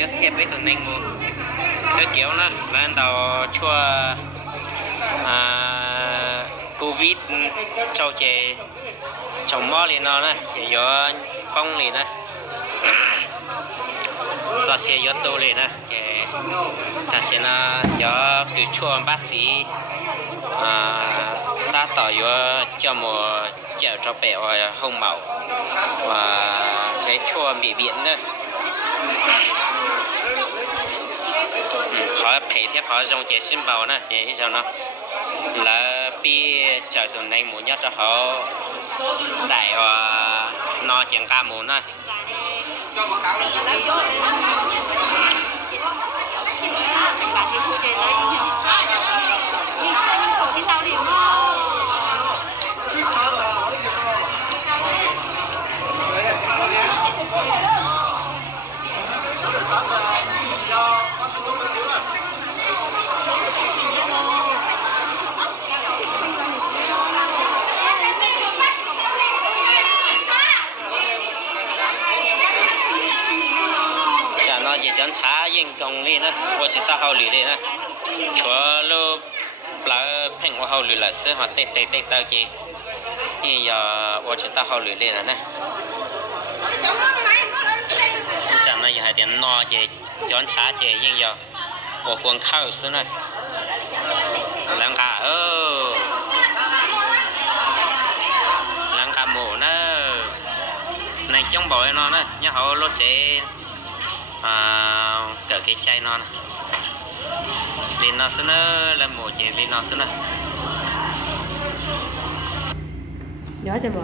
Nhất kép với tụi mình một cái kiểu nó lên đầu chua covid châu chè trồng mò liền nó này chỉ có bông liền này do xe do tô liền này chè ta sẽ là cho từ chua bác sĩ ta tỏ vô cho một chèo cho bẹo hông màu và cái chua bị viện nữa khó phải theo khó dùng chế xin bảo nè chế sao nó là bi chờ tuần này muốn nhất cho họ đại nó chuyện ca muốn nè nó chỉ chọn trả yên công đi nữa, hoặc là ta hậu lì đi nữa, chúa lúc là phèn của hậu lì là sẽ họ tê tê tê tao chỉ, bây giờ hoặc là ta hậu lì đi nữa nè, chẳng nó hay tiền no chỉ chọn trả chỉ yên giờ, của quân khâu xứ này, làm cả làm cả mổ nữa, này trong bội nó nè, nhớ họ lót chế cỡ cái chai non lên nó xin là một chỉ lên nó xin nhớ chưa bỏ